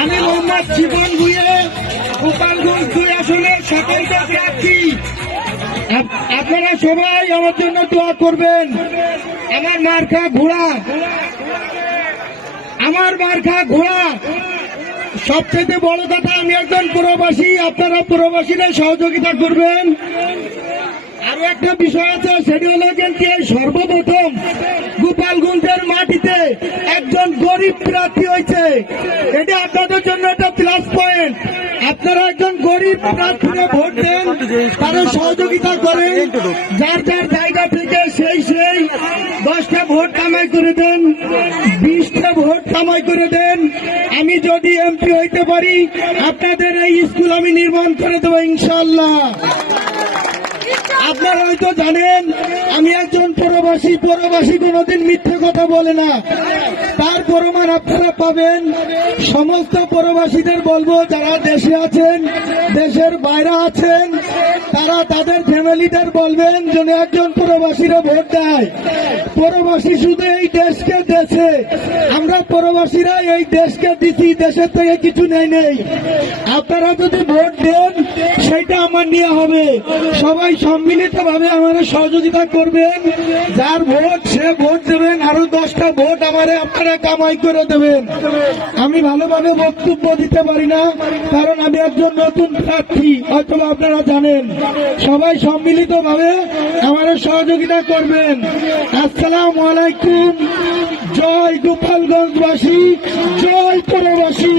আমি মোহাম্মদ জীবন ভুঁইয়া গোপালগঞ্জ 2 আসনের সকলকে প্রার্থী। আপনারা সবাই আমার জন্য দোয়া করবেন। আমার মার্কা ঘোড়া, আমার মার্কা ঘোড়া। সবচেয়ে বড় কথা, আমি একজন প্রবাসী, আপনারা প্রবাসীরা সহযোগিতা করবেন। আরো একটা বিষয় আছে, সেটি হলো কিন্তু সর্বপ্রথম গোপালগঞ্জের মাটিতে একজন গরিব প্রার্থী হয়েছে। এটা আপনাদের জন্য একটা প্লাস পয়েন্ট। আপনারা একজন গরিব প্রার্থীকে ভোট দেন, তারা সহযোগিতা করেন। যার যার জায়গা থেকে সেই 10টা ভোট কামাই করে দেন, 20টা ভোট কামাই করে দেন। আমি যদি এমপি হইতে পারি, আপনাদের এই স্কুল আমি নির্মাণ করে দেবো ইনশাআল্লাহ। আপনারা হয়তো জানেন আমি একজন প্রবাসী। প্রবাসী কোনোদিন মিথ্যে কথা বলে না, তার প্রমাণ আপনারা পাবেন। সমস্ত প্রবাসীদের বলবো, যারা দেশে আছেন, দেশের বাইরে আছেন, তারা তাদের ফ্যামিলিদের বলবেন যেন একজন প্রবাসীরা ভোট দেয়। প্রবাসী শুধু এই দেশকে দেশে, আমরা প্রবাসীরা এই দেশকে দিচ্ছি, দেশের থেকে কিছু নেই। আপনারা যদি ভোট দেন, সেটা আমার নিয়ে হবে। সবাই সম্মিলিত ভাবে আমাদের সহযোগিতা করবেন। যার ভোট সে ভোট দেবেন, আরো 10টা ভোট আমারে আপনারা কামাই করে দেবেন। আমি ভালোভাবে বক্তব্য দিতে পারি না, কারণ আমি একজন নতুন প্রার্থী, হয়তো আপনারা জানেন। সবাই সম্মিলিত ভাবে আমাদের সহযোগিতা করবেন। আসসালামু আলাইকুম। জয় গোপালগঞ্জবাসী, জয় প্রবাসী।